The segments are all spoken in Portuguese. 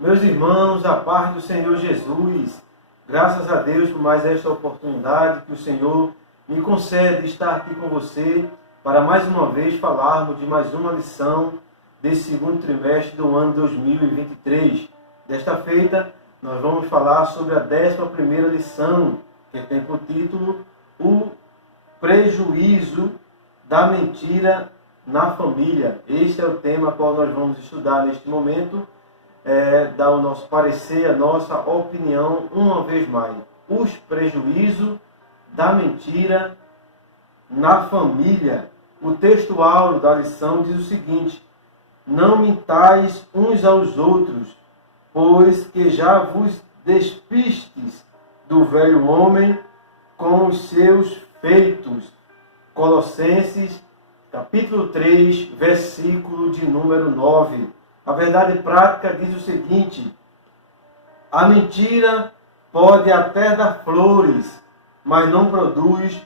Meus irmãos, a paz do Senhor Jesus, graças a Deus por mais esta oportunidade que o Senhor me concede de estar aqui com você para mais uma vez falarmos de mais uma lição desse segundo trimestre do ano 2023. Desta feita, nós vamos falar sobre a 11ª lição, que tem por título O Prejuízo da Mentira na Família. Este é o tema qual nós vamos estudar neste momento, dar o nosso parecer, a nossa opinião, uma vez mais. Os prejuízos da mentira na família. O texto áureo da lição diz o seguinte: não mintais uns aos outros, pois que já vos despistes do velho homem com os seus feitos. Colossenses, capítulo 3, versículo de número 9. A verdade prática diz o seguinte: a mentira pode até dar flores, mas não produz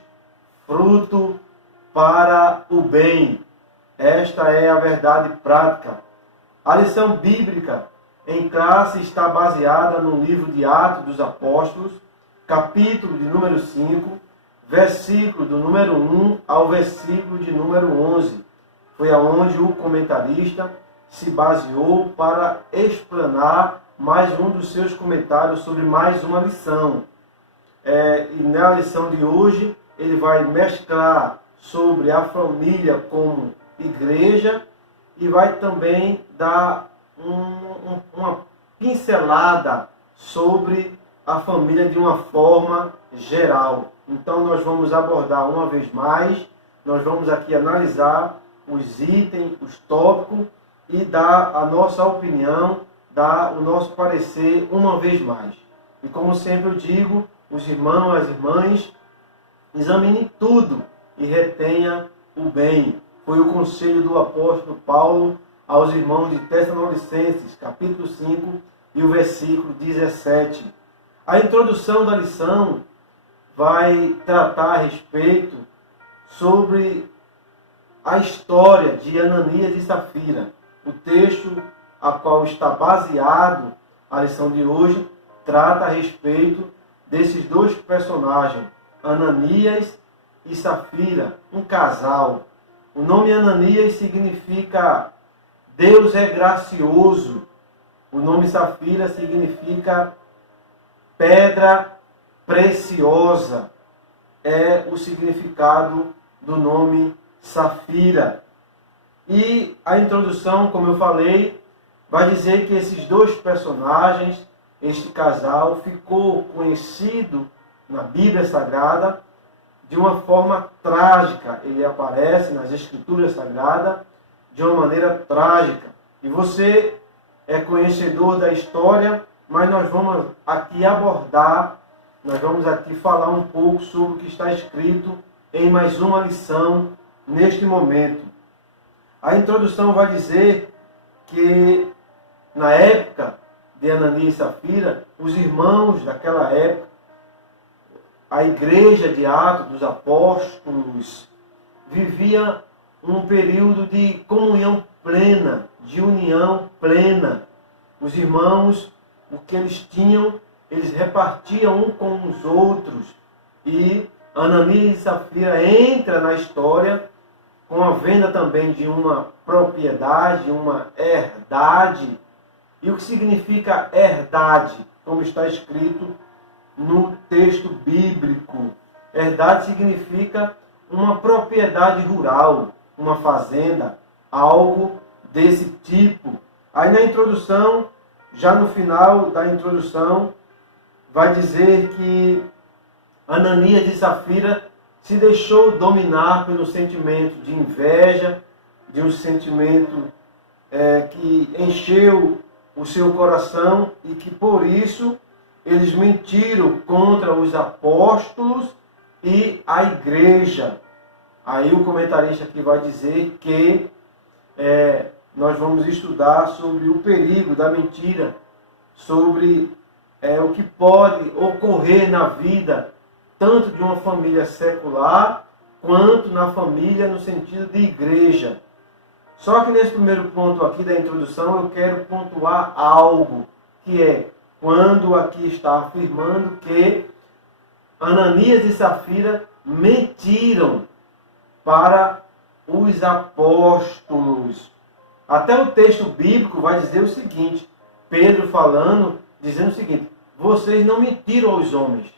fruto para o bem. Esta é a verdade prática. A lição bíblica em classe está baseada no livro de Atos dos Apóstolos, capítulo de número 5, versículo do número 1 ao versículo de número 11. Foi aonde o comentarista se baseou para explanar mais um dos seus comentários sobre mais uma lição. E na lição de hoje, ele vai mesclar sobre a família como igreja e vai também dar uma pincelada sobre a família de uma forma geral. Então nós vamos abordar uma vez mais, nós vamos aqui analisar os itens, os tópicos e dar a nossa opinião, dar o nosso parecer uma vez mais. E como sempre eu digo, os irmãos, as irmãs, examinem tudo e retenha o bem. Foi o conselho do apóstolo Paulo aos irmãos de Tessalonicenses, capítulo 5 e o versículo 17. A introdução da lição vai tratar a respeito sobre a história de Ananias e Safira. O texto a qual está baseado a lição de hoje trata a respeito desses dois personagens, Ananias e Safira, um casal. O nome Ananias significa Deus é gracioso. O nome Safira significa pedra preciosa. É o significado do nome Safira. E a introdução, como eu falei, vai dizer que esses dois personagens, este casal, ficou conhecido na Bíblia Sagrada de uma forma trágica. Ele aparece nas Escrituras Sagradas de uma maneira trágica. E você é conhecedor da história, mas nós vamos aqui abordar, nós vamos aqui falar um pouco sobre o que está escrito em mais uma lição neste momento. A introdução vai dizer que na época de Ananias e Safira, os irmãos daquela época, a igreja de Atos dos Apóstolos, vivia um período de comunhão plena, de união plena. Os irmãos, o que eles tinham, eles repartiam um com os outros. E Ananias e Safira entra na história com a venda também de uma propriedade, uma herdade. E o que significa herdade? Como está escrito no texto bíblico. Herdade significa uma propriedade rural, uma fazenda, algo desse tipo. Aí na introdução, já no final da introdução, vai dizer que Ananias e Safira se deixou dominar pelo sentimento de inveja, de um sentimento que encheu o seu coração e que por isso eles mentiram contra os apóstolos e a igreja. Aí o comentarista aqui vai dizer que nós vamos estudar sobre o perigo da mentira, sobre o que pode ocorrer na vida, tanto de uma família secular, quanto na família no sentido de igreja. Só que nesse primeiro ponto aqui da introdução eu quero pontuar algo, que é quando aqui está afirmando que Ananias e Safira mentiram para os apóstolos. Até o texto bíblico vai dizer o seguinte, Pedro falando, dizendo o seguinte: vocês não mentiram aos homens,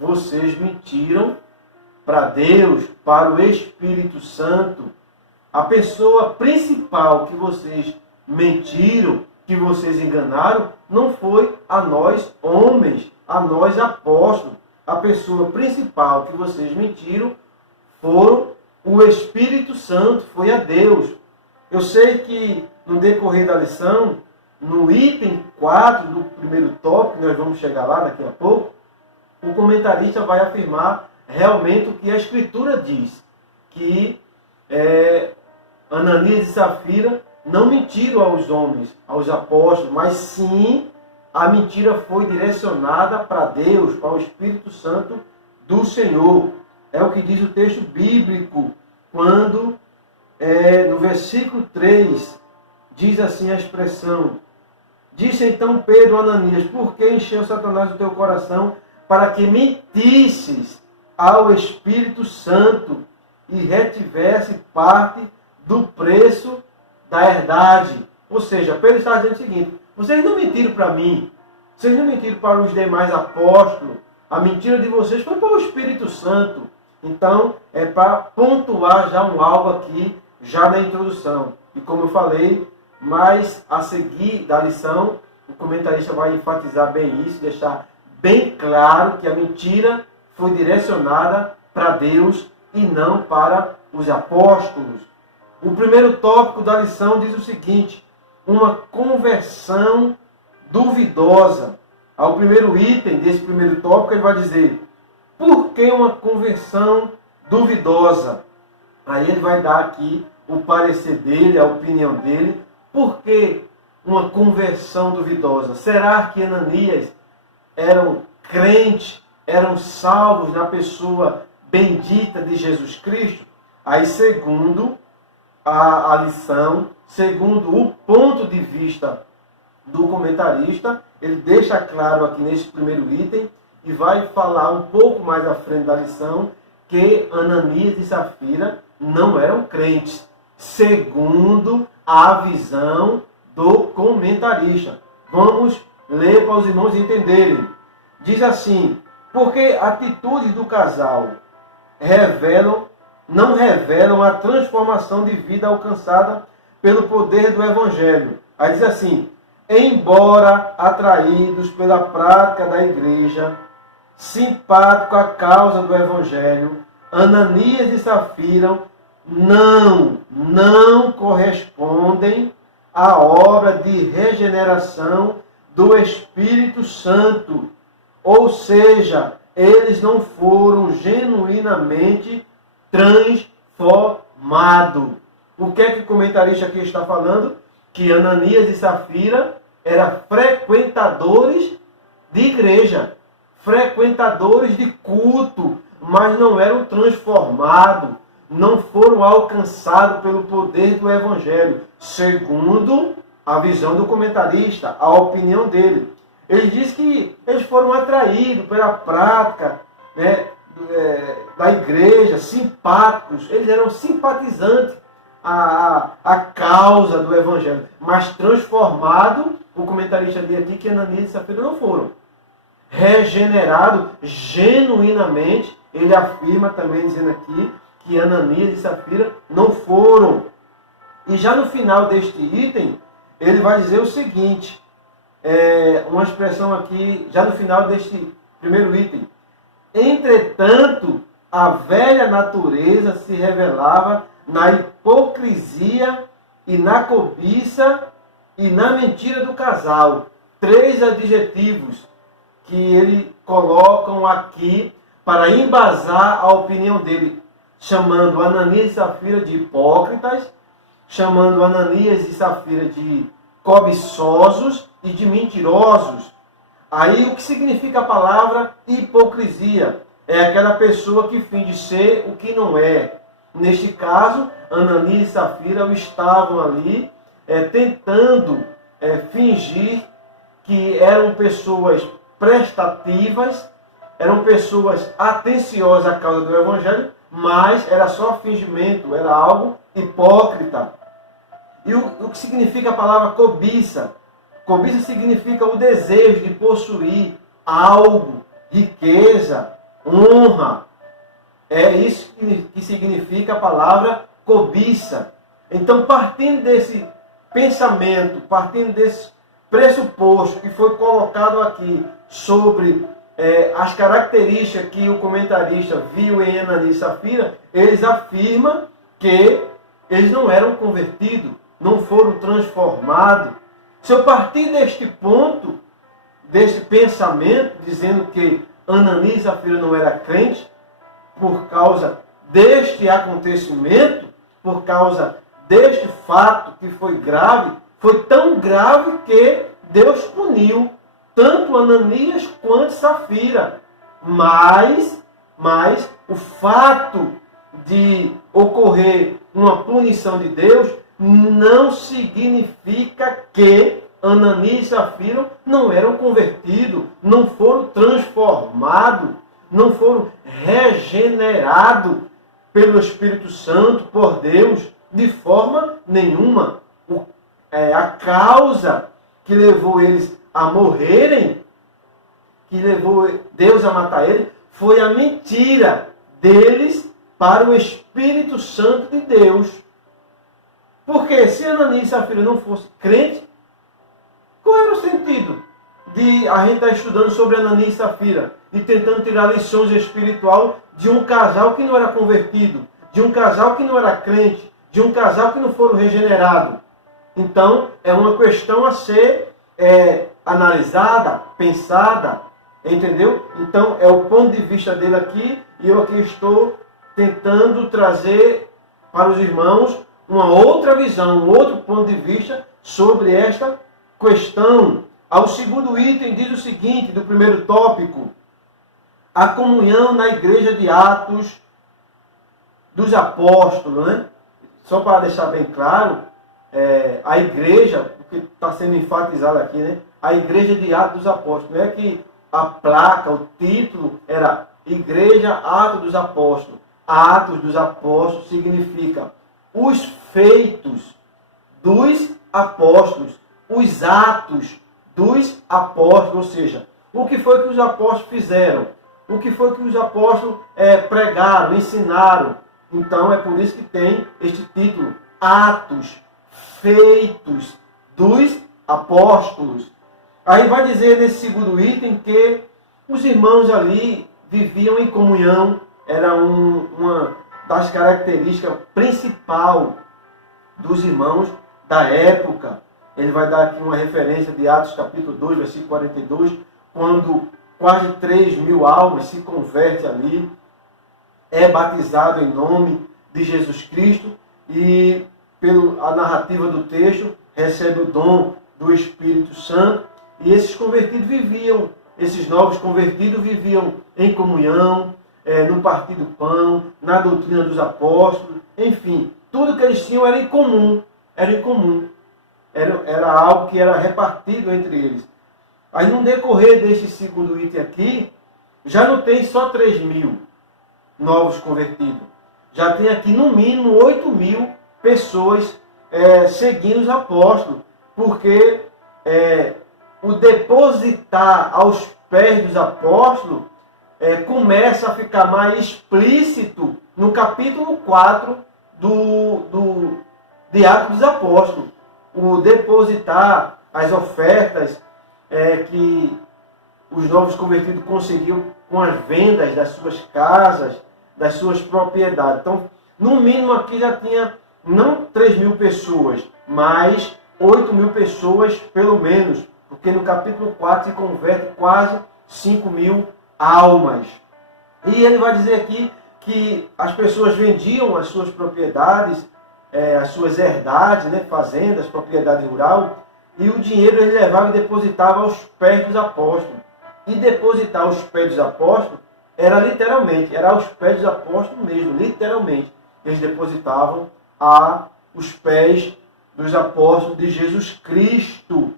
vocês mentiram para Deus, para o Espírito Santo. A pessoa principal que vocês mentiram, que vocês enganaram, não foi a nós homens, a nós apóstolos. A pessoa principal que vocês mentiram foram o Espírito Santo, foi a Deus. Eu sei que no decorrer da lição, no item 4 do primeiro tópico, nós vamos chegar lá daqui a pouco, o comentarista vai afirmar realmente o que a Escritura diz, que Ananias e Safira não mentiram aos homens, aos apóstolos, mas sim a mentira foi direcionada para Deus, para o Espírito Santo do Senhor. É o que diz o texto bíblico, quando no versículo 3 diz assim a expressão: disse então Pedro a Ananias: por que encheu Satanás o teu coração para que mentisses ao Espírito Santo e retivesse parte do preço da herdade? Ou seja, Pedro está dizendo o seguinte: vocês não mentiram para mim, vocês não mentiram para os demais apóstolos, a mentira de vocês foi para o Espírito Santo. Então, é para pontuar já algo aqui, já na introdução. E como eu falei, mas a seguir da lição, o comentarista vai enfatizar bem isso, deixar bem claro que a mentira foi direcionada para Deus e não para os apóstolos. O primeiro tópico da lição diz o seguinte: uma conversão duvidosa. Ao primeiro item desse primeiro tópico, ele vai dizer: por que uma conversão duvidosa? Aí ele vai dar aqui o parecer dele, a opinião dele. Por que uma conversão duvidosa? Será que Ananias eram crentes, eram salvos na pessoa bendita de Jesus Cristo? Aí, segundo a lição, segundo o ponto de vista do comentarista, ele deixa claro aqui nesse primeiro item e vai falar um pouco mais à frente da lição que Ananias e Safira não eram crentes, segundo a visão do comentarista. Vamos ler para os irmãos entenderem. Diz assim: porque atitudes do casal não revelam a transformação de vida alcançada pelo poder do Evangelho. Aí diz assim: embora atraídos pela prática da igreja, simpático à causa do Evangelho, Ananias e Safira não correspondem à obra de regeneração do Espírito Santo. Ou seja, eles não foram genuinamente transformados. O que é que o comentarista aqui está falando? Que Ananias e Safira eram frequentadores de igreja, frequentadores de culto, mas não eram transformados, não foram alcançados pelo poder do Evangelho, segundo a visão do comentarista, a opinião dele. Ele diz que eles foram atraídos pela prática, da igreja, simpáticos, eles eram simpatizantes à causa do Evangelho, mas transformados, o comentarista diz aqui que Ananias e Safira não foram. Regenerado genuinamente, ele afirma também, dizendo aqui, que Ananias e Safira não foram. E já no final deste item, ele vai dizer o seguinte, uma expressão aqui, já no final deste primeiro item: entretanto, a velha natureza se revelava na hipocrisia e na cobiça e na mentira do casal. 3 adjetivos que ele colocam aqui para embasar a opinião dele, chamando Ananias e Safira de hipócritas, chamando Ananias e Safira de cobiçosos e de mentirosos. Aí o que significa a palavra hipocrisia? é aquela pessoa que finge ser o que não é. Neste caso, Ananias e Safira estavam ali tentando fingir que eram pessoas prestativas, eram pessoas atenciosas à causa do Evangelho, mas era só fingimento, era algo hipócrita. E o que significa a palavra cobiça? Cobiça significa o desejo de possuir algo, riqueza, honra. É isso que significa a palavra cobiça. Então, partindo desse pensamento, partindo desse pressuposto que foi colocado aqui sobre as características que o comentarista viu em Ananias e Safira, eles afirmam que eles não eram convertidos, não foram transformados. Se eu partir deste ponto, deste pensamento, dizendo que Ananias e Safira não era crente, por causa deste acontecimento, por causa deste fato que foi grave, foi tão grave que Deus puniu tanto Ananias quanto Safira. Mas o fato de ocorrer uma punição de Deus não significa que Ananias e Safira não eram convertidos, não foram transformados, não foram regenerados pelo Espírito Santo, por Deus, de forma nenhuma. A causa que levou eles a morrerem, que levou Deus a matar eles, foi a mentira deles para o Espírito Santo de Deus. Porque se Ananias e Safira não fosse crente, qual era o sentido de a gente estar estudando sobre Ananias e Safira e tentando tirar lições espirituais de um casal que não era convertido, de um casal que não era crente, de um casal que não foram regenerados? Então, é uma questão a ser analisada, pensada, entendeu? Então, é o ponto de vista dele aqui, e eu aqui estou tentando trazer para os irmãos uma outra visão, um outro ponto de vista sobre esta questão. Ao segundo item diz o seguinte, do primeiro tópico: a comunhão na igreja de Atos dos Apóstolos, né? Só para deixar bem claro, a igreja, o que está sendo enfatizado aqui, né? A igreja de Atos dos Apóstolos. Não é que a placa, o título era Igreja Atos dos Apóstolos. Atos dos Apóstolos significa os feitos dos apóstolos, os atos dos apóstolos, ou seja, o que foi que os apóstolos fizeram, o que foi que os apóstolos pregaram, ensinaram. Então é por isso que tem este título, Atos, feitos dos apóstolos. Aí vai dizer nesse segundo item que os irmãos ali viviam em comunhão, era uma das características principais dos irmãos da época. Ele vai dar aqui uma referência de Atos capítulo 2, versículo 42, quando quase 3.000 almas se convertem ali, é batizado em nome de Jesus Cristo e, pela narrativa do texto, recebe o dom do Espírito Santo. E esses convertidos viviam, esses novos convertidos viviam em comunhão, no partir do pão, na doutrina dos apóstolos, enfim, tudo que eles tinham era em comum, era algo que era repartido entre eles. Aí no decorrer deste segundo item aqui, já não tem só 3.000 novos convertidos, já tem aqui no mínimo 8.000 pessoas seguindo os apóstolos, porque o depositar aos pés dos apóstolos começa a ficar mais explícito no capítulo 4 de Atos dos Apóstolos. O depositar as ofertas que os novos convertidos conseguiam com as vendas das suas casas, das suas propriedades. Então, no mínimo aqui já tinha não 3.000 pessoas, mas 8.000 pessoas pelo menos, porque no capítulo 4 se converte quase 5.000 almas. E ele vai dizer aqui que as pessoas vendiam as suas propriedades, as suas herdades, né, fazendas, propriedade rural, e o dinheiro ele levava e depositava aos pés dos apóstolos. E depositar aos pés dos apóstolos era literalmente, era aos pés dos apóstolos mesmo, literalmente. Eles depositavam aos pés dos apóstolos de Jesus Cristo.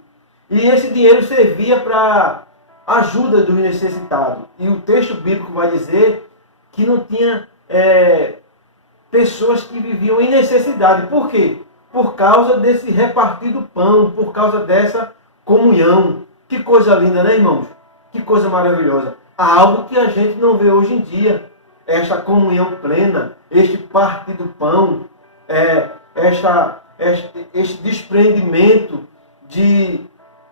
E esse dinheiro servia para ajuda dos necessitados. E o texto bíblico vai dizer que não tinha pessoas que viviam em necessidade. Por quê? Por causa desse repartir do pão, por causa dessa comunhão. Que coisa linda, né, irmãos? Que coisa maravilhosa. Algo que a gente não vê hoje em dia. Esta comunhão plena, este partir do pão, este desprendimento de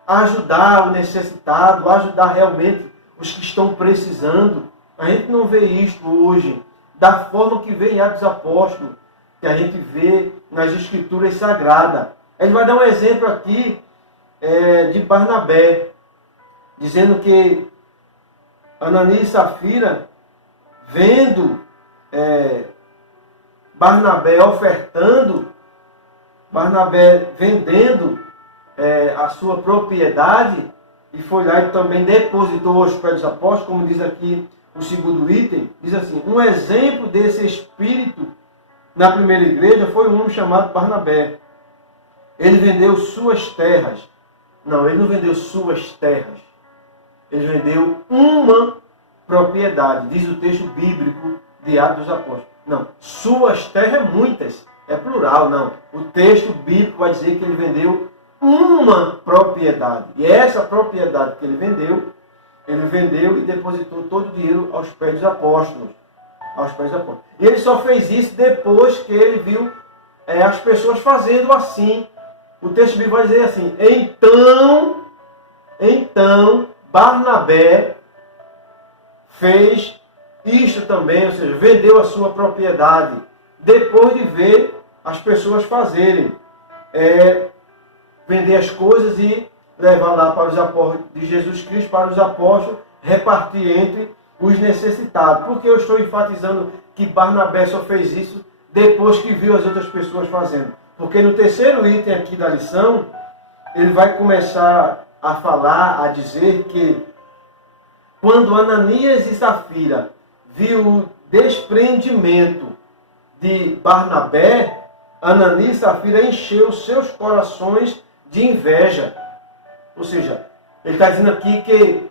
ajudar o necessitado, ajudar realmente os que estão precisando. A gente não vê isto hoje da forma que vem em Atos Apóstolos, que a gente vê nas Escrituras Sagradas. Ele vai dar um exemplo aqui de Barnabé, dizendo que Ananias e Safira, vendo Barnabé ofertando, Barnabé vendendo a sua propriedade, e foi lá e também depositou aos pés dos apóstolos, como diz aqui o segundo item, diz assim: um exemplo desse espírito na primeira igreja foi um homem chamado Barnabé. Ele vendeu suas terras. Não, ele não vendeu suas terras. Ele vendeu uma propriedade, diz o texto bíblico de Atos dos Apóstolos. Não, suas terras é muitas, é plural, não. O texto bíblico vai dizer que ele vendeu uma propriedade. E essa propriedade que ele vendeu e depositou todo o dinheiro aos pés dos apóstolos. Aos pés dos apóstolos. E ele só fez isso depois que ele viu as pessoas fazendo assim. O texto bíblico vai dizer assim: então Barnabé fez isto também, ou seja, vendeu a sua propriedade, depois de ver as pessoas fazerem. Vender as coisas e levar lá para os apóstolos de Jesus Cristo, para os apóstolos, repartir entre os necessitados. Por que eu estou enfatizando que Barnabé só fez isso depois que viu as outras pessoas fazendo? Porque no terceiro item aqui da lição, ele vai começar a falar, a dizer que quando Ananias e Safira viu o desprendimento de Barnabé, Ananias e Safira encheu seus corações de inveja. Ou seja, ele está dizendo aqui que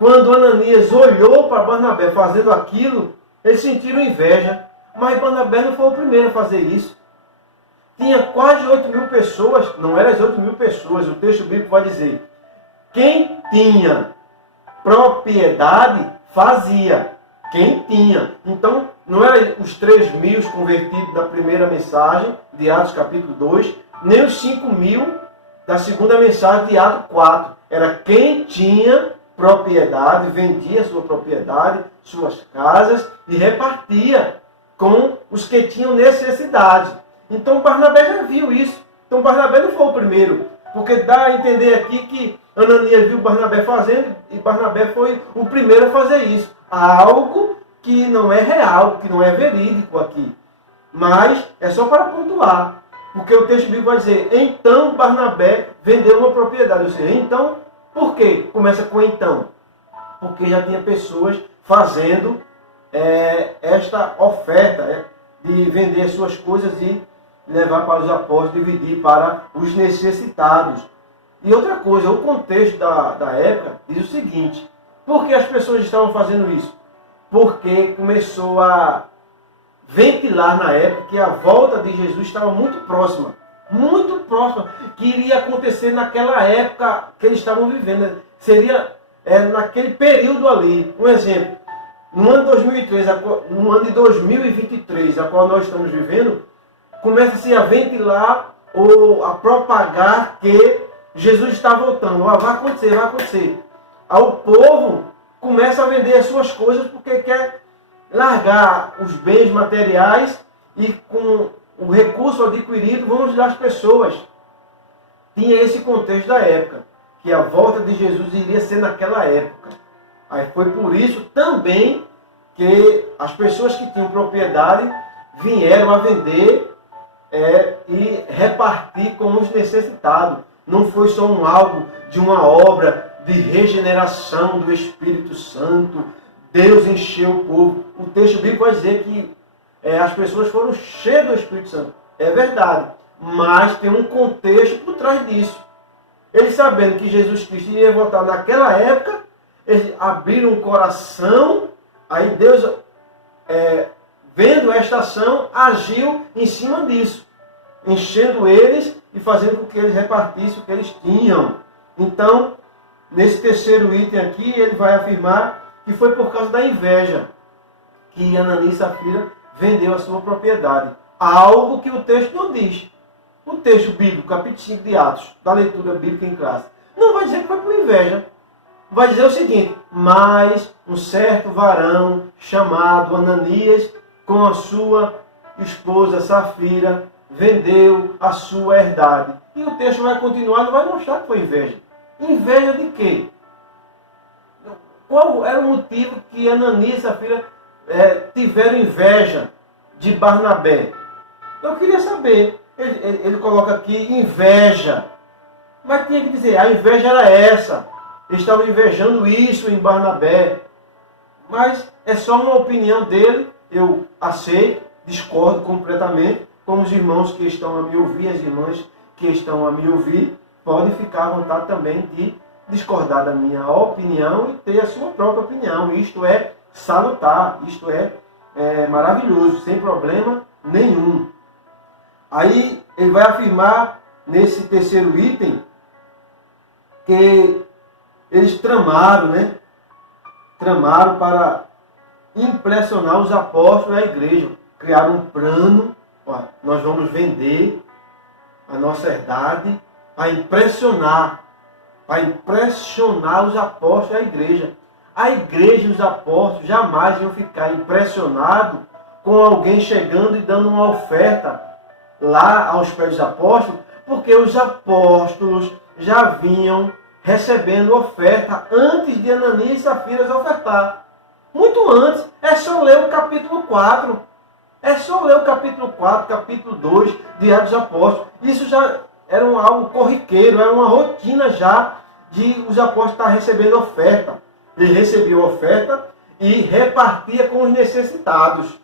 quando Ananias olhou para Barnabé fazendo aquilo, eles sentiram inveja. Mas Barnabé não foi o primeiro a fazer isso. Tinha quase 8.000 pessoas, não eram as 8.000 pessoas, o texto bíblico vai dizer: quem tinha propriedade fazia. Quem tinha. Então, não eram os 3.000 convertidos na primeira mensagem de Atos capítulo 2, nem os 5.000 da segunda mensagem de Atos 4. Era quem tinha propriedade, vendia sua propriedade, suas casas e repartia com os que tinham necessidade. Então Barnabé já viu isso. Então Barnabé não foi o primeiro, porque dá a entender aqui que Ananias viu Barnabé fazendo e Barnabé foi o primeiro a fazer isso. Algo que não é real, que não é verídico aqui. Mas é só para pontuar. Porque o texto bíblico vai dizer: então Barnabé vendeu uma propriedade. Ou seja, então, por quê? Começa com então. Porque já tinha pessoas fazendo esta oferta de vender as suas coisas e levar para os apóstolos, dividir para os necessitados. E outra coisa, o contexto da época diz o seguinte: por que as pessoas estavam fazendo isso? Porque começou a ventilar na época que a volta de Jesus estava muito próxima, que iria acontecer naquela época que eles estavam vivendo. Seria naquele período ali. Um exemplo, no ano de 2003, no ano de 2023, a qual nós estamos vivendo, começa-se a ventilar ou a propagar que Jesus está voltando. Vai acontecer, vai acontecer. Aí o povo começa a vender as suas coisas porque quer largar os bens materiais e com o recurso adquirido vão ajudar as pessoas. Tinha esse contexto da época, que a volta de Jesus iria ser naquela época. Aí foi por isso também que as pessoas que tinham propriedade vieram a vender e repartir com os necessitados. Não foi só algo de uma obra de regeneração do Espírito Santo, Deus encheu o povo. O texto bíblico vai dizer que as pessoas foram cheias do Espírito Santo. É verdade. Mas tem um contexto por trás disso. Eles sabendo que Jesus Cristo ia voltar naquela época, eles abriram o coração. Aí Deus, vendo esta ação, agiu em cima disso, enchendo eles e fazendo com que eles repartissem o que eles tinham. Então, nesse terceiro item aqui, ele vai afirmar que foi por causa da inveja que Ananias e Safira vendeu a sua propriedade. Algo que o texto não diz. O texto bíblico, capítulo 5 de Atos, da leitura bíblica em classe, não vai dizer que foi por inveja. Vai dizer o seguinte: mas um certo varão chamado Ananias, com a sua esposa Safira, vendeu a sua herdade. E o texto vai continuar, não vai mostrar que foi inveja. Inveja de quê? Qual era o motivo que Ananias e Safira tiveram inveja de Barnabé? Eu queria saber. Ele coloca aqui inveja. Mas tinha que dizer, a inveja era essa. Eles estavam invejando isso em Barnabé. Mas é só uma opinião dele. Eu aceito, discordo completamente. Como os irmãos que estão a me ouvir, as irmãs que estão a me ouvir, podem ficar à vontade também de discordar da minha opinião e ter a sua própria opinião. Isto é salutar, isto é maravilhoso, sem problema nenhum. Aí ele vai afirmar nesse terceiro item que eles tramaram, Tramaram para impressionar os apóstolos e a igreja. Criaram um plano. Nós vamos vender a nossa herdade para impressionar os apóstolos e a igreja. A igreja e os apóstolos jamais iam ficar impressionados com alguém chegando e dando uma oferta lá aos pés dos apóstolos, porque os apóstolos já vinham recebendo oferta antes de Ananias e Safira ofertar. Muito antes. É só ler o capítulo 4. É só ler o capítulo 4, capítulo 2 de Atos dos Apóstolos. Isso já era algo corriqueiro, era uma rotina já de os apóstolos estar recebendo oferta. Ele recebia oferta e repartia com os necessitados.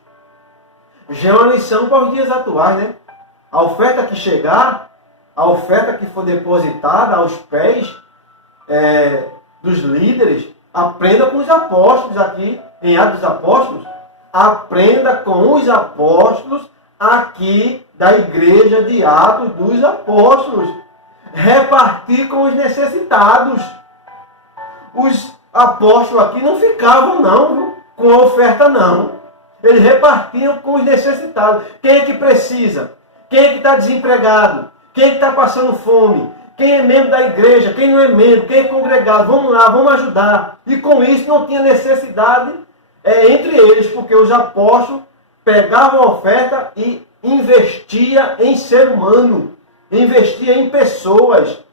Já é uma lição para os dias atuais, A oferta que chegar, a oferta que for depositada aos pés dos líderes, aprenda com os apóstolos aqui, em Atos dos Apóstolos. Aprenda com os apóstolos aqui da igreja de Atos dos Apóstolos. Repartir com os necessitados. Os apóstolos aqui não ficavam não, com a oferta não. Eles repartiam com os necessitados. Quem é que precisa? Quem é que está desempregado? Quem é que está passando fome? Quem é membro da igreja? Quem não é membro? Quem é congregado? Vamos lá, vamos ajudar. E com isso não tinha necessidade entre eles, porque os apóstolos pegavam a oferta e investia em ser humano. Investia em pessoas.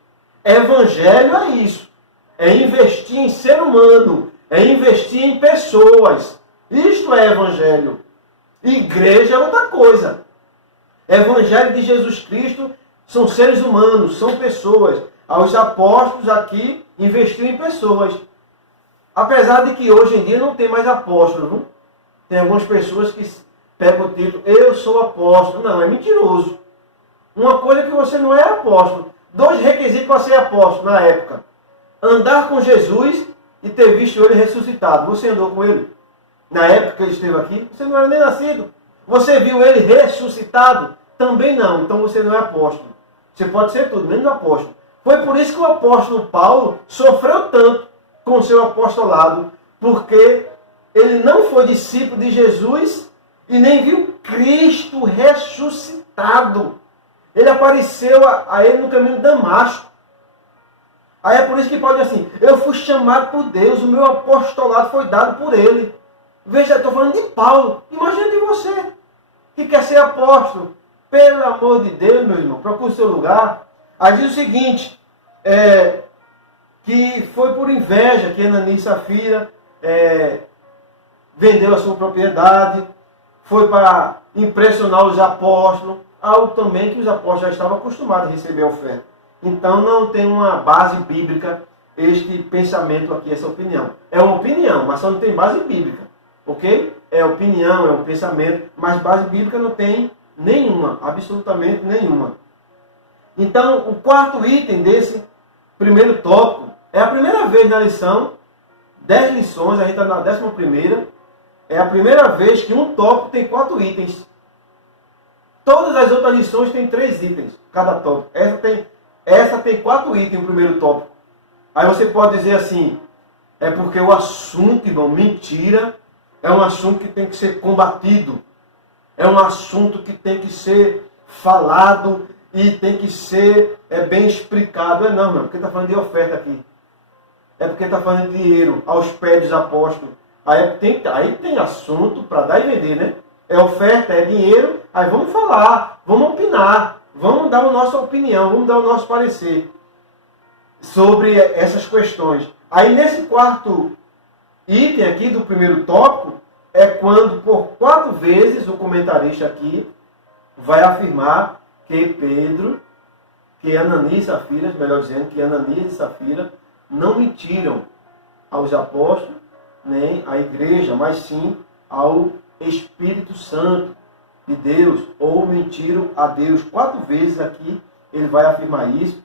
Evangelho é isso. É investir em ser humano. É investir em pessoas. Isto é evangelho. Igreja é outra coisa. Evangelho de Jesus Cristo são seres humanos, são pessoas. Os apóstolos aqui investiram em pessoas. Apesar de que hoje em dia não tem mais apóstolo, não? Tem algumas pessoas que pegam o título, eu sou apóstolo. Não, é mentiroso. Uma coisa é que você não é apóstolo. 2 requisitos para ser apóstolo na época. Andar com Jesus e ter visto ele ressuscitado. Você andou com ele? Na época que ele esteve aqui, você não era nem nascido. Você viu ele ressuscitado? Também não. Então você não é apóstolo. Você pode ser tudo, menos apóstolo. Foi por isso que o apóstolo Paulo sofreu tanto com o seu apostolado, porque ele não foi discípulo de Jesus e nem viu Cristo ressuscitado. Ele apareceu a ele no caminho de Damasco. Aí é por isso que Paulo diz assim, eu fui chamado por Deus, o meu apostolado foi dado por ele. Veja, eu estou falando de Paulo. Imagina de você, que quer ser apóstolo. Pelo amor de Deus, meu irmão, procure o seu lugar. Aí diz o seguinte, que foi por inveja que Ananias e Safira vendeu a sua propriedade, foi para impressionar os apóstolos, algo também que os apóstolos já estavam acostumados a receber a oferta. Então não tem uma base bíblica este pensamento aqui, essa opinião. É uma opinião, mas só não tem base bíblica, ok? É opinião, é um pensamento, mas base bíblica não tem nenhuma, absolutamente nenhuma. Então, o quarto item desse primeiro tópico, é a primeira vez na lição, 10 lições, a gente está na 11ª, é a primeira vez que um tópico tem 4 itens. Todas as outras lições têm 3 itens, cada tópico. Essa tem 4 itens, o primeiro tópico. Aí você pode dizer assim, é porque o assunto, irmão, mentira, é um assunto que tem que ser combatido. É um assunto que tem que ser falado e tem que ser bem explicado. Não, meu, porque está falando de oferta aqui. É porque está falando de dinheiro aos pés dos apóstolos. Aí tem assunto para dar e vender, né? É oferta, é dinheiro, aí vamos falar, vamos opinar, vamos dar a nossa opinião, vamos dar o nosso parecer sobre essas questões. Aí nesse quarto item aqui do primeiro tópico, é quando por 4 vezes o comentarista aqui vai afirmar que Ananias e Safira, melhor dizendo, que Ananias e Safira não mentiram aos apóstolos, nem à igreja, mas sim ao Espírito Santo de Deus, ou mentiram a Deus. 4 vezes aqui ele vai afirmar isso.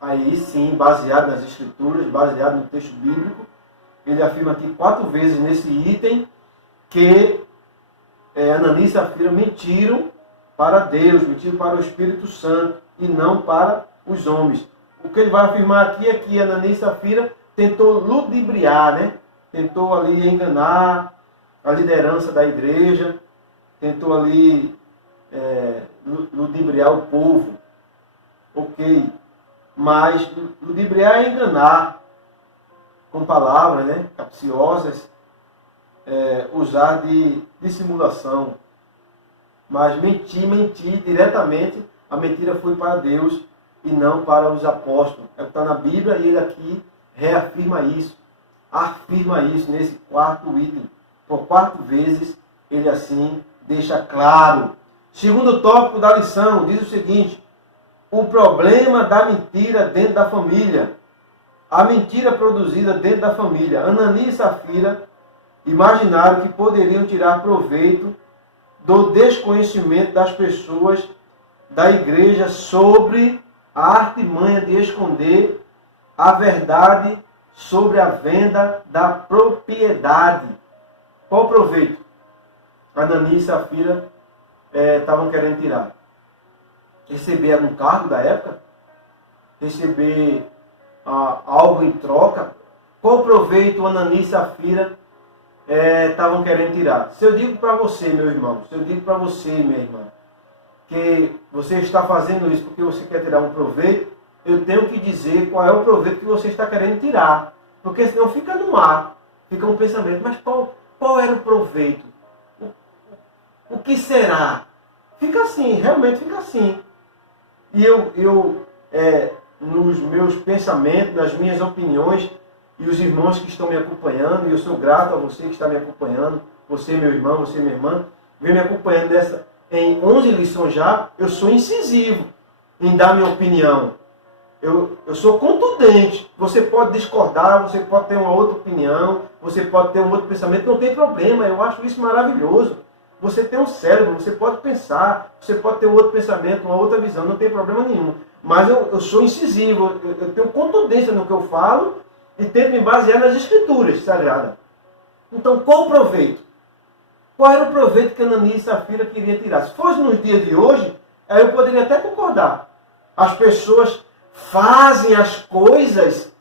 Aí sim, baseado nas Escrituras, baseado no texto bíblico, ele afirma aqui 4 vezes nesse item que Ananias e Safira mentiram para Deus, mentiram para o Espírito Santo e não para os homens. O que ele vai afirmar aqui é que Ananias e Safira tentou ludibriar, né? Tentou ali enganar a liderança da igreja, tentou ali ludibriar o povo. Ok. Mas ludibriar é enganar com palavras, né, capciosas, usar de dissimulação. Mas mentir diretamente, a mentira foi para Deus e não para os apóstolos. É o que está na Bíblia e ele aqui reafirma isso. Afirma isso nesse quarto item. Por 4 vezes ele assim deixa claro. Segundo tópico da lição diz o seguinte: o problema da mentira dentro da família. A mentira produzida dentro da família. Ananias e Safira imaginaram que poderiam tirar proveito do desconhecimento das pessoas da igreja sobre a artimanha de esconder a verdade sobre a venda da propriedade. Qual proveito? Ananias e Safira estavam querendo tirar. Receber algum cargo da época? Receber algo em troca? Qual proveito Ananias e Safira estavam querendo tirar? Se eu digo para você, meu irmão, se eu digo para você, minha irmã, que você está fazendo isso porque você quer tirar um proveito, eu tenho que dizer qual é o proveito que você está querendo tirar. Porque senão fica no ar, fica um pensamento, mas qual era o proveito? O que será? Fica assim, realmente fica assim. E eu nos meus pensamentos, nas minhas opiniões, e os irmãos que estão me acompanhando, e eu sou grato a você que está me acompanhando, você meu irmão, você minha irmã, vem me acompanhando em 11 lições já, eu sou incisivo em dar minha opinião. Eu sou contundente. Você pode discordar, você pode ter uma outra opinião, você pode ter um outro pensamento, não tem problema, eu acho isso maravilhoso. Você tem um cérebro, você pode pensar, você pode ter um outro pensamento, uma outra visão, não tem problema nenhum. Mas eu sou incisivo, eu tenho contundência no que eu falo e tento me basear nas Escrituras sagradas. Então, qual o proveito? Qual era o proveito que Ananias e Safira queria tirar? Se fosse nos dias de hoje, aí eu poderia até concordar. As pessoas fazem as coisas,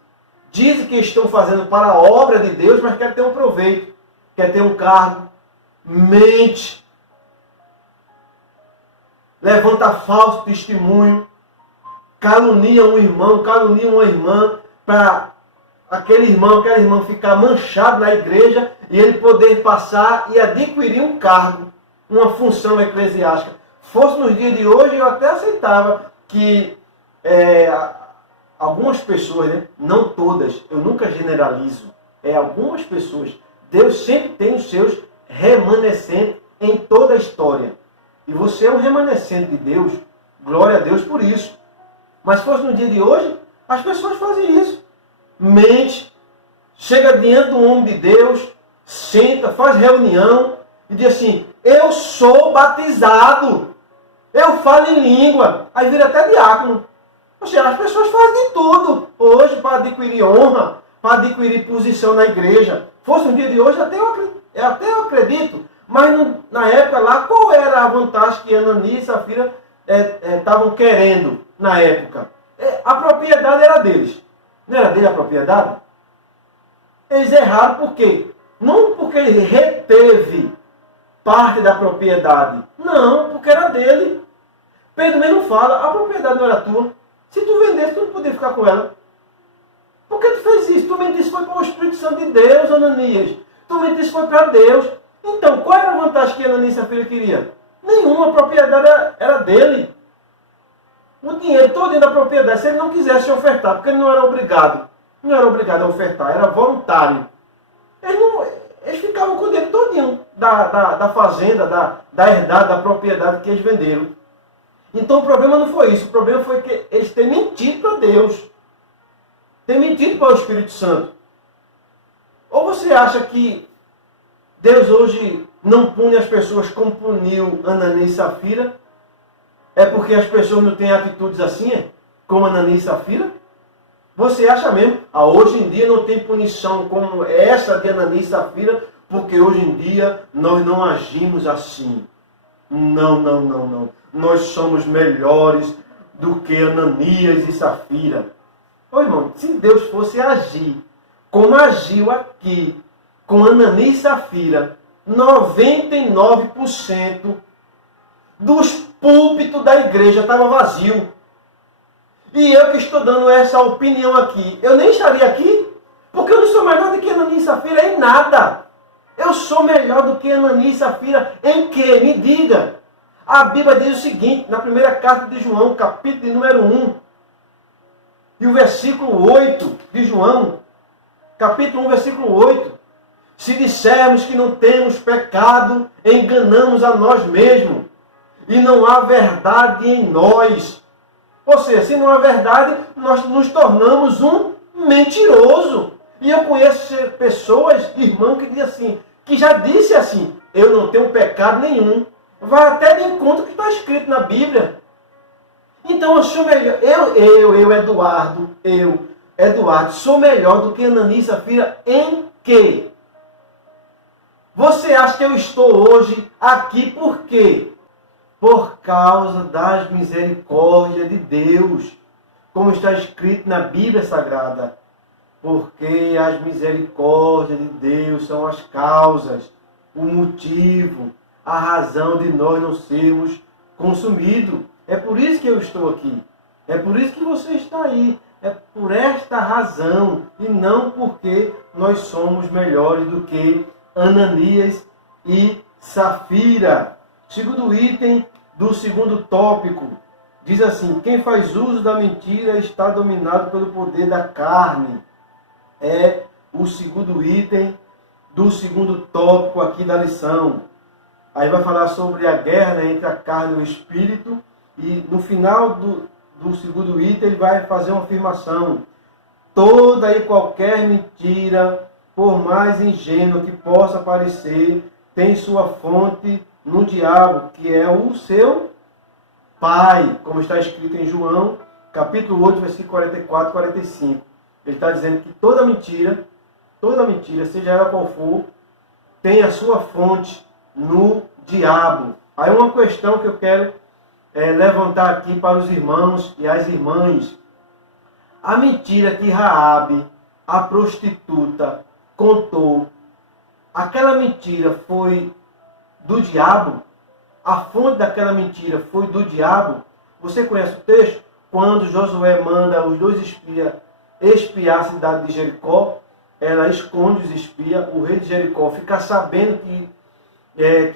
dizem que estão fazendo para a obra de Deus, mas querem ter um proveito, quer ter um cargo, mente, levanta falso testemunho, calunia um irmão, calunia uma irmã, para aquela irmã ficar manchado na igreja e ele poder passar e adquirir um cargo, uma função eclesiástica. Fosse nos dias de hoje, eu até aceitava que algumas pessoas, né? Não todas, eu nunca generalizo, algumas pessoas, Deus sempre tem os seus remanescentes em toda a história. E você é um remanescente de Deus, glória a Deus por isso. Mas se fosse no dia de hoje, as pessoas fazem isso. mente, chega diante do homem de Deus, senta, faz reunião e diz assim: eu sou batizado, eu falo em língua. Aí vira até diácono. Ou seja, as pessoas fazem de tudo hoje para adquirir honra, para adquirir posição na igreja. Fosse um dia de hoje, até eu acredito. Mas na época lá, qual era a vantagem que Ananias e Safira estavam querendo na época? A propriedade era deles. Não era dele a propriedade? Eles erraram por quê? Não porque ele reteve parte da propriedade. Não, porque era dele. Pedro mesmo fala, a propriedade não era tua. Se tu vendesse, tu não podia ficar com ela. Por que tu fez isso? Tu mentiste foi para o Espírito Santo de Deus, Ananias. Tu mentiste foi para Deus. Então, qual era a vantagem que Ananias e Safira queria? Nenhuma, a propriedade era dele. O dinheiro todo da propriedade, se ele não quisesse ofertar, porque ele não era obrigado. Não era obrigado a ofertar, era voluntário. Eles ficavam com o dinheiro todinho da fazenda, da herdade, da propriedade que eles venderam. Então o problema não foi isso. O problema foi que eles têm mentido para Deus. Têm mentido para o Espírito Santo. Ou você acha que Deus hoje não pune as pessoas como puniu Ananias e Safira? É porque as pessoas não têm atitudes assim, como Ananias e Safira? Você acha mesmo? Hoje em dia não tem punição como essa de Ananias e Safira, porque hoje em dia nós não agimos assim. Não, não, não, não. Nós somos melhores do que Ananias e Safira. Ô irmão, se Deus fosse agir como agiu aqui com Ananias e Safira, 99% dos púlpitos da igreja estavam vazios. E eu que estou dando essa opinião aqui, eu nem estaria aqui, porque eu não sou melhor do que Ananias e Safira em nada. Eu sou melhor do que Ananias e Safira em quê? Me diga. A Bíblia diz o seguinte, na primeira carta de João, capítulo de número 1, e o versículo 8 de João, capítulo 1, versículo 8. Se dissermos que não temos pecado, enganamos a nós mesmos, e não há verdade em nós. Ou seja, se não há verdade, nós nos tornamos um mentiroso. E eu conheço pessoas, irmãos, que dizem assim, que já disse assim, eu não tenho pecado nenhum. Vai até de encontro que está escrito na Bíblia. Então eu sou melhor. Eduardo, sou melhor do que Ananias e Safira em quê? Você acha que eu estou hoje aqui por quê? Por causa das misericórdias de Deus. Como está escrito na Bíblia Sagrada. Porque as misericórdias de Deus são as causas, o motivo, a razão de nós não sermos consumidos. É por isso que eu estou aqui. É por isso que você está aí. É por esta razão. E não porque nós somos melhores do que Ananias e Safira. Segundo item do segundo tópico. Diz assim, quem faz uso da mentira está dominado pelo poder da carne. É o segundo item do segundo tópico aqui da lição. Aí vai falar sobre a guerra, né, entre a carne e o espírito. E no final do segundo item ele vai fazer uma afirmação. Toda e qualquer mentira, por mais ingênua que possa parecer, tem sua fonte no diabo, que é o seu pai. Como está escrito em João, capítulo 8, versículo 44 e 45. Ele está dizendo que toda mentira, seja ela qual for, tem a sua fonte no diabo. Aí uma questão que eu quero levantar aqui para os irmãos e as irmãs. A mentira que Raabe, a prostituta, contou, aquela mentira foi do diabo? A fonte daquela mentira foi do diabo? Você conhece o texto? Quando Josué manda os dois espias espiar a cidade de Jericó, ela esconde os espias, o rei de Jericó fica sabendo que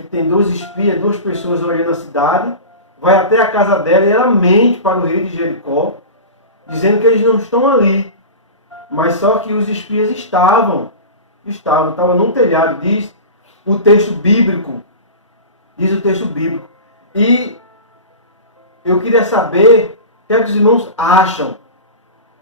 tem dois espias, duas pessoas olhando a cidade, vai até a casa dela e ela mente para o rei de Jericó, dizendo que eles não estão ali, mas só que os espias estavam num telhado, diz o texto bíblico. E eu queria saber o que é que os irmãos acham.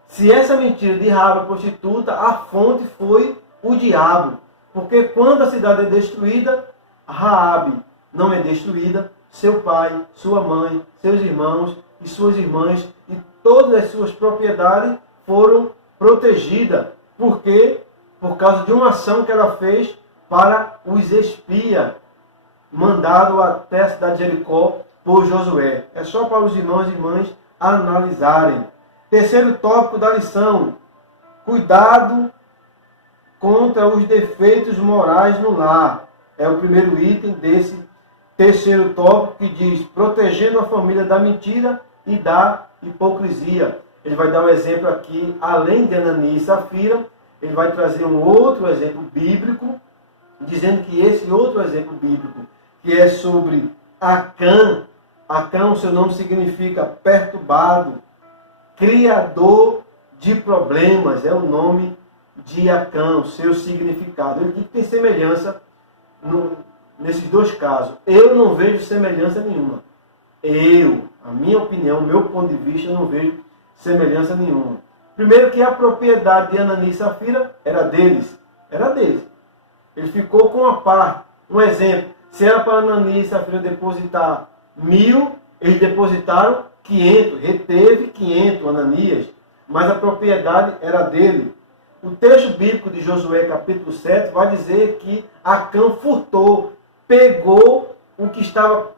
Se essa mentira de Raabe a prostituta, a fonte foi o diabo. Porque quando a cidade é destruída, Raabe não é destruída, seu pai, sua mãe, seus irmãos e suas irmãs e todas as suas propriedades foram protegidas. Por quê? Por causa de uma ação que ela fez para os espias, mandado até a cidade de Jericó por Josué. É só para os irmãos e irmãs analisarem. Terceiro tópico da lição: cuidado contra os defeitos morais no lar. É o primeiro item desse terceiro tópico, que diz: protegendo a família da mentira e da hipocrisia. Ele vai dar um exemplo aqui, além de Ananias e Safira, ele vai trazer um outro exemplo bíblico, dizendo que esse outro exemplo bíblico, que é sobre Acã. Acã, o seu nome significa perturbado, criador de problemas, é o nome de Acã, o seu significado. Ele diz que tem semelhança nesses dois casos. Eu não vejo semelhança nenhuma. A minha opinião, o meu ponto de vista, eu não vejo semelhança nenhuma. Primeiro que a propriedade de Ananias e Safira era deles. Era deles. Ele ficou com uma parte. Um exemplo, se era para Ananias e Safira depositar 1.000, eles depositaram 500. Reteve 500 Ananias, mas a propriedade era dele. O texto bíblico de Josué, capítulo 7, vai dizer que Acã furtou, pegou o que estava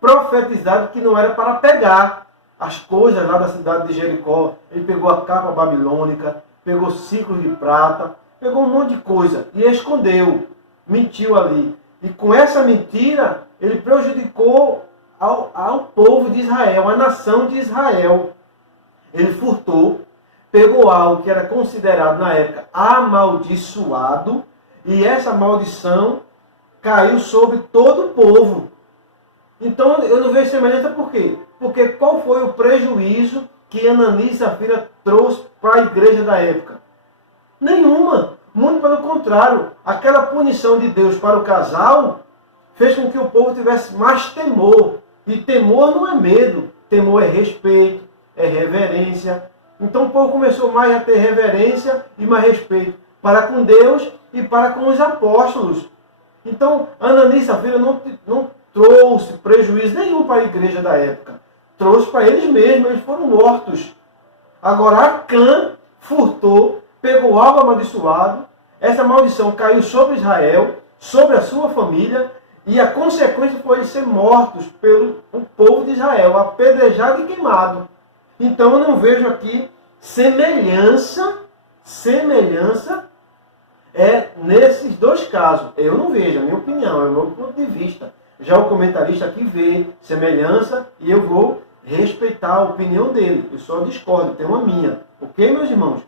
profetizado que não era para pegar. As coisas lá da cidade de Jericó. Ele pegou a capa babilônica, pegou ciclos de prata, pegou um monte de coisa e escondeu. Mentiu ali. E com essa mentira, ele prejudicou ao povo de Israel, à nação de Israel. Ele furtou, pegou algo que era considerado na época amaldiçoado, e essa maldição caiu sobre todo o povo. Então eu não vejo semelhança por quê? Porque qual foi o prejuízo que Ananias e Safira trouxe para a igreja da época? Nenhuma. Muito pelo contrário. Aquela punição de Deus para o casal fez com que o povo tivesse mais temor. E temor não é medo. Temor é respeito, é reverência. Então o povo começou mais a ter reverência e mais respeito para com Deus e para com os apóstolos. Então Ananias e Safira não trouxe prejuízo nenhum para a igreja da época. Trouxe para eles mesmos, eles foram mortos. Agora Acã furtou, pegou algo amaldiçoado, essa maldição caiu sobre Israel, sobre a sua família, e a consequência foi eles serem mortos pelo povo de Israel, apedrejado e queimado. Então eu não vejo aqui semelhança nesses dois casos. Eu não vejo, a minha opinião, é o meu ponto de vista. Já o comentarista aqui vê semelhança e eu vou respeitar a opinião dele. Eu só discordo, tenho a minha. Ok, meus irmãos?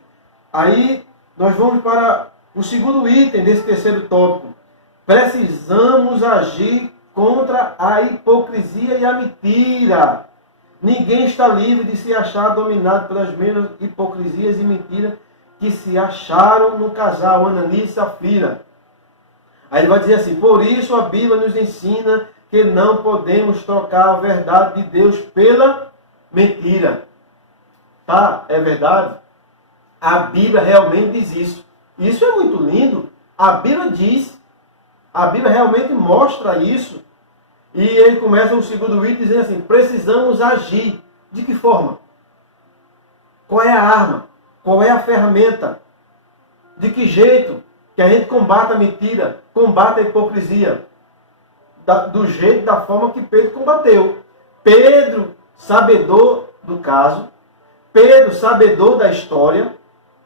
Aí nós vamos para o segundo item desse terceiro tópico. Precisamos agir contra a hipocrisia e a mentira. Ninguém está livre de se achar dominado pelas mesmas hipocrisias e mentiras que se acharam no casal Ananias e Safira. Aí ele vai dizer assim: por isso a Bíblia nos ensina que não podemos trocar a verdade de Deus pela mentira. Tá? É verdade? A Bíblia realmente diz isso. Isso é muito lindo. A Bíblia diz. A Bíblia realmente mostra isso. E ele começa o segundo item dizendo assim: precisamos agir. De que forma? Qual é a arma? Qual é a ferramenta? De que jeito que a gente combate a mentira, combate a hipocrisia? Do jeito, da forma que Pedro combateu. Pedro, sabedor do caso. Pedro, sabedor da história.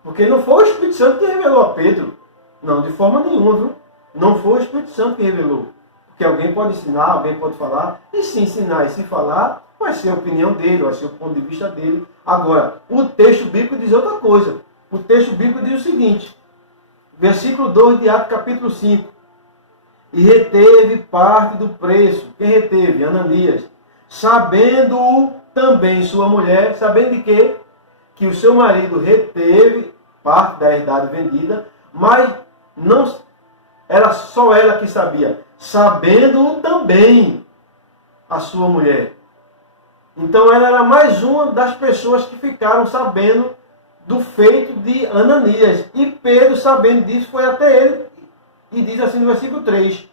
Porque não foi o Espírito Santo que revelou a Pedro. Não, de forma nenhuma, viu? Não foi o Espírito Santo que revelou. Porque alguém pode ensinar, alguém pode falar. E se ensinar e se falar, vai ser a opinião dele, vai ser o ponto de vista dele. Agora, o texto bíblico diz outra coisa. O texto bíblico diz o seguinte. Versículo 2 de Atos capítulo 5. E reteve parte do preço. Quem reteve? Ananias. Sabendo também sua mulher, sabendo de quê? Que o seu marido reteve parte da herdade vendida, mas não era só ela que sabia. Sabendo também a sua mulher. Então ela era mais uma das pessoas que ficaram sabendo do feito de Ananias. E Pedro, sabendo disso, foi até ele e diz assim no versículo 3.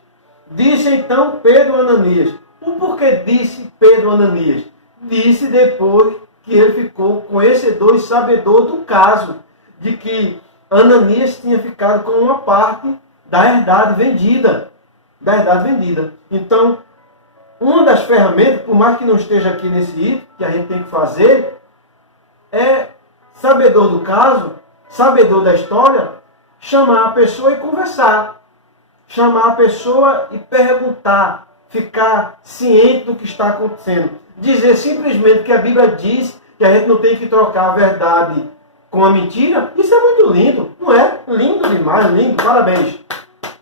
Disse então Pedro a Ananias. O porquê disse Pedro a Ananias? Disse depois que ele ficou conhecedor e sabedor do caso, de que Ananias tinha ficado com uma parte da herdade vendida. Então, uma das ferramentas, por mais que não esteja aqui nesse item, que a gente tem que fazer, é, sabedor do caso, sabedor da história, chamar a pessoa e conversar. Chamar a pessoa e perguntar, ficar ciente do que está acontecendo. Dizer simplesmente que a Bíblia diz que a gente não tem que trocar a verdade com a mentira, isso é muito lindo, não é? Lindo demais, lindo, parabéns.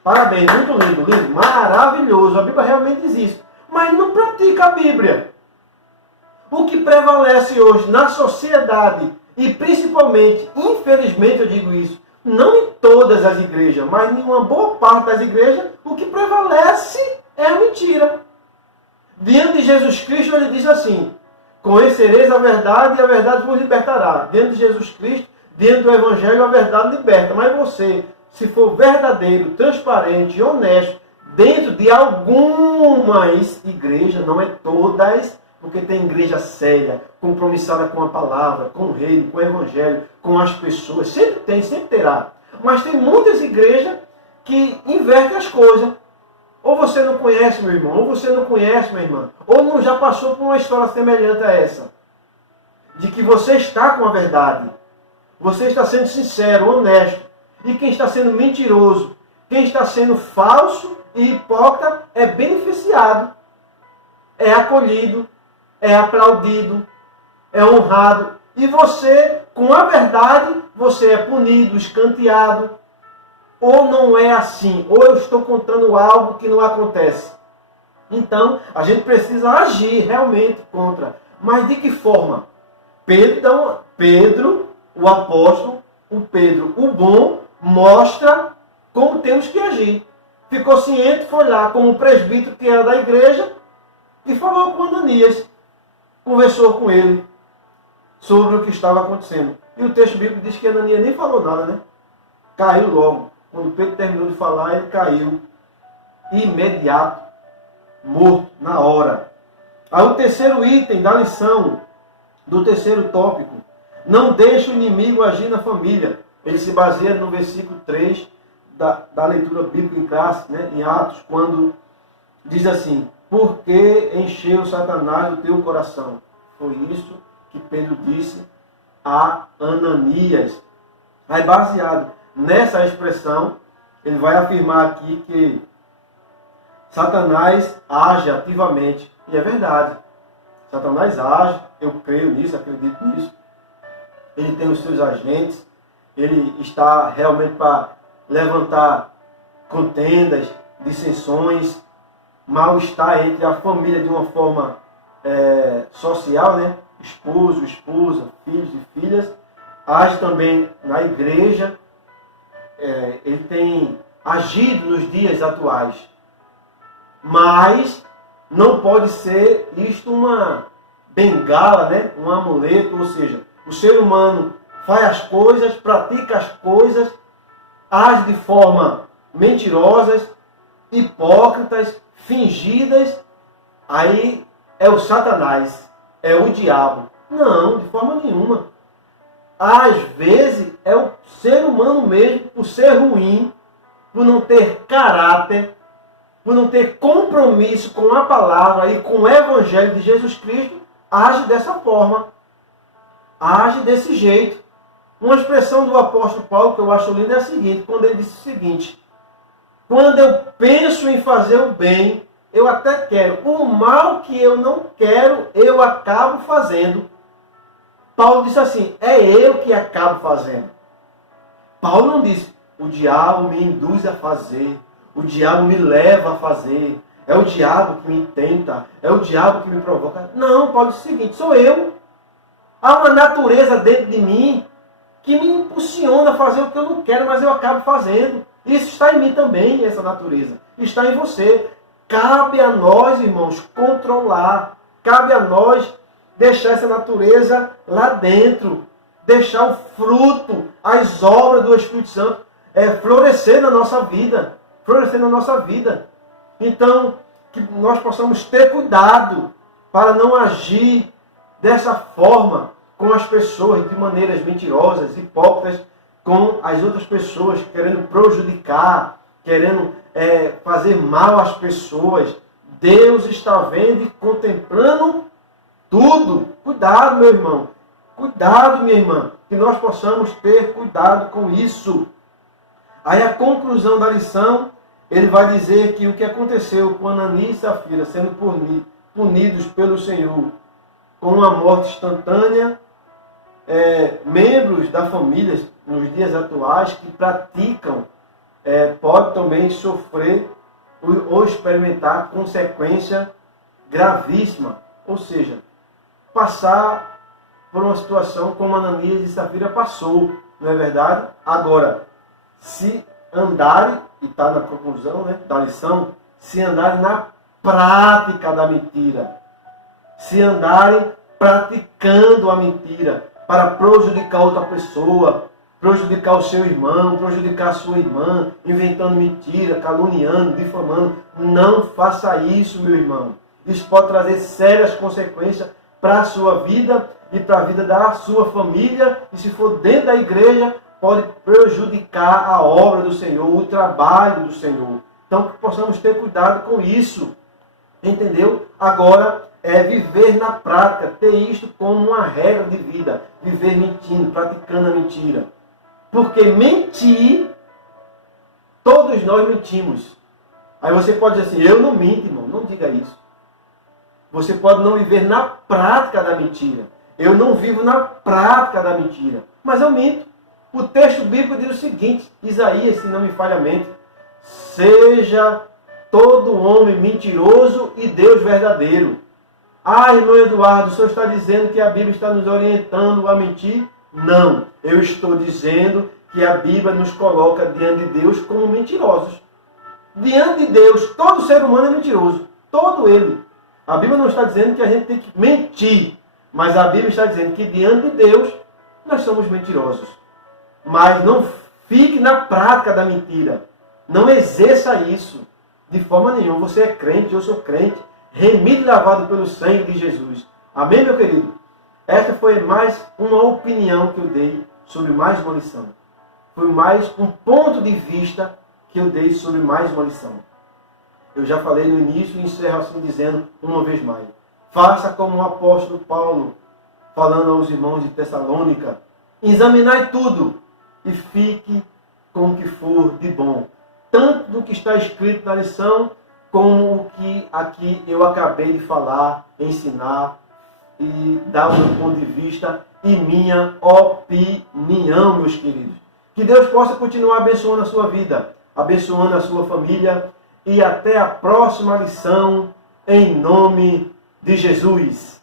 Parabéns, muito lindo, lindo, maravilhoso. A Bíblia realmente diz isso. Mas não pratica a Bíblia. O que prevalece hoje na sociedade, e principalmente, infelizmente eu digo isso, não em todas as igrejas, mas em uma boa parte das igrejas, o que prevalece é a mentira. Diante de Jesus Cristo, ele diz assim: conhecereis a verdade e a verdade vos libertará. Diante de Jesus Cristo, diante do Evangelho, a verdade liberta. Mas você, se for verdadeiro, transparente e honesto, dentro de algumas igrejas, não é todas, porque tem igreja séria, compromissada com a palavra, com o reino, com o Evangelho, com as pessoas. Sempre tem, sempre terá. Mas tem muitas igrejas que invertem as coisas. Ou você não conhece, meu irmão, ou você não conhece, minha irmã, ou não já passou por uma história semelhante a essa. De que você está com a verdade. Você está sendo sincero, honesto. E quem está sendo mentiroso, quem está sendo falso e hipócrita é beneficiado. É acolhido, é aplaudido, é honrado. E você, com a verdade, você é punido, escanteado. Ou não é assim, ou eu estou contando algo que não acontece. Então, a gente precisa agir realmente contra. Mas de que forma? Pedro, o apóstolo, o Pedro, o bom, mostra como temos que agir. Ficou ciente, foi lá como presbítero que era da igreja e falou com Ananias. Conversou com ele sobre o que estava acontecendo. E o texto bíblico diz que Ananias nem falou nada, né? Caiu logo. Quando Pedro terminou de falar, ele caiu. Imediato. Morto, na hora. Aí o terceiro item da lição, do terceiro tópico. Não deixe o inimigo agir na família. Ele se baseia no versículo 3 da leitura bíblica em classe, né, em Atos, quando diz assim: porque encheu Satanás o teu coração. Foi isso que Pedro disse a Ananias. Aí, baseado nessa expressão, ele vai afirmar aqui que Satanás age ativamente. E é verdade. Satanás age, eu creio nisso, acredito nisso. Ele tem os seus agentes, ele está realmente para levantar contendas, dissensões, mal-estar entre a família de uma forma social, né? Esposo, esposa, filhos e filhas. Age também na igreja. Ele tem agido nos dias atuais. Mas não pode ser isto uma bengala, né? Um amuleto, ou seja, o ser humano faz as coisas, pratica as coisas, age de forma mentirosas, hipócritas, fingidas, aí é o Satanás, é o diabo. Não, de forma nenhuma. Às vezes é o ser humano mesmo, por ser ruim, por não ter caráter, por não ter compromisso com a palavra e com o Evangelho de Jesus Cristo, age dessa forma. Age desse jeito. Uma expressão do apóstolo Paulo que eu acho linda é a seguinte, quando ele disse o seguinte: quando eu penso em fazer o bem, eu até quero. O mal que eu não quero, eu acabo fazendo. Paulo disse assim: é eu que acabo fazendo. Paulo não disse: o diabo me induz a fazer, o diabo me leva a fazer, é o diabo que me tenta, é o diabo que me provoca. Não, Paulo disse o seguinte: sou eu. Há uma natureza dentro de mim que me impulsiona a fazer o que eu não quero, mas eu acabo fazendo. Isso está em mim também, essa natureza. Está em você. Cabe a nós, irmãos, controlar. Cabe a nós deixar essa natureza lá dentro. deixar o fruto, as obras do Espírito Santo florescer na nossa vida. Florescer na nossa vida. Então, que nós possamos ter cuidado para não agir dessa forma com as pessoas, de maneiras mentirosas, hipócritas, com as outras pessoas, querendo prejudicar, querendo fazer mal às pessoas. Deus está vendo e contemplando tudo. Cuidado, meu irmão. Cuidado, minha irmã. Que nós possamos ter cuidado com isso. Aí a conclusão da lição, ele vai dizer que o que aconteceu com Ananias e Safira sendo punidos pelo Senhor com uma morte instantânea, membros da família, nos dias atuais, que praticam, pode também sofrer ou experimentar consequência gravíssima. Ou seja, passar por uma situação como Ananias e Safira passou, não é verdade? Agora, se andarem, e está na conclusão, né, da lição, se andarem na prática da mentira, se andarem praticando a mentira para prejudicar outra pessoa, prejudicar o seu irmão, prejudicar a sua irmã, inventando mentira, caluniando, difamando, não faça isso, meu irmão. Isso pode trazer sérias consequências para a sua vida e para a vida da sua família, e se for dentro da igreja, pode prejudicar a obra do Senhor, o trabalho do Senhor. Então, que possamos ter cuidado com isso. Entendeu? Agora, viver na prática, ter isto como uma regra de vida. Viver mentindo, praticando a mentira. Porque mentir, todos nós mentimos. Aí você pode dizer assim, eu não minto, irmão. Não diga isso. Você pode não viver na prática da mentira. Eu não vivo na prática da mentira. Mas eu minto. O texto bíblico diz o seguinte, Isaías, se não me falha a mente, seja todo homem mentiroso e Deus verdadeiro. Ah, irmão Eduardo, o senhor está dizendo que a Bíblia está nos orientando a mentir? Não, eu estou dizendo que a Bíblia nos coloca diante de Deus como mentirosos. Diante de Deus, todo ser humano é mentiroso. Todo ele. A Bíblia não está dizendo que a gente tem que mentir, mas a Bíblia está dizendo que diante de Deus nós somos mentirosos. Mas não fique na prática da mentira. Não exerça isso de forma nenhuma. Você é crente, eu sou crente, remido e lavado pelo sangue de Jesus. Amém, meu querido? Esta foi mais uma opinião que eu dei sobre mais uma lição. Foi mais um ponto de vista que eu dei sobre mais uma lição. Eu já falei no início e encerro assim dizendo uma vez mais. Faça como o apóstolo Paulo, falando aos irmãos de Tessalônica. Examinai tudo e fique com o que for de bom. Tanto do que está escrito na lição, como o que aqui eu acabei de falar, ensinar e dar o meu ponto de vista e minha opinião, meus queridos. Que Deus possa continuar abençoando a sua vida, abençoando a sua família e até a próxima lição, em nome de Jesus.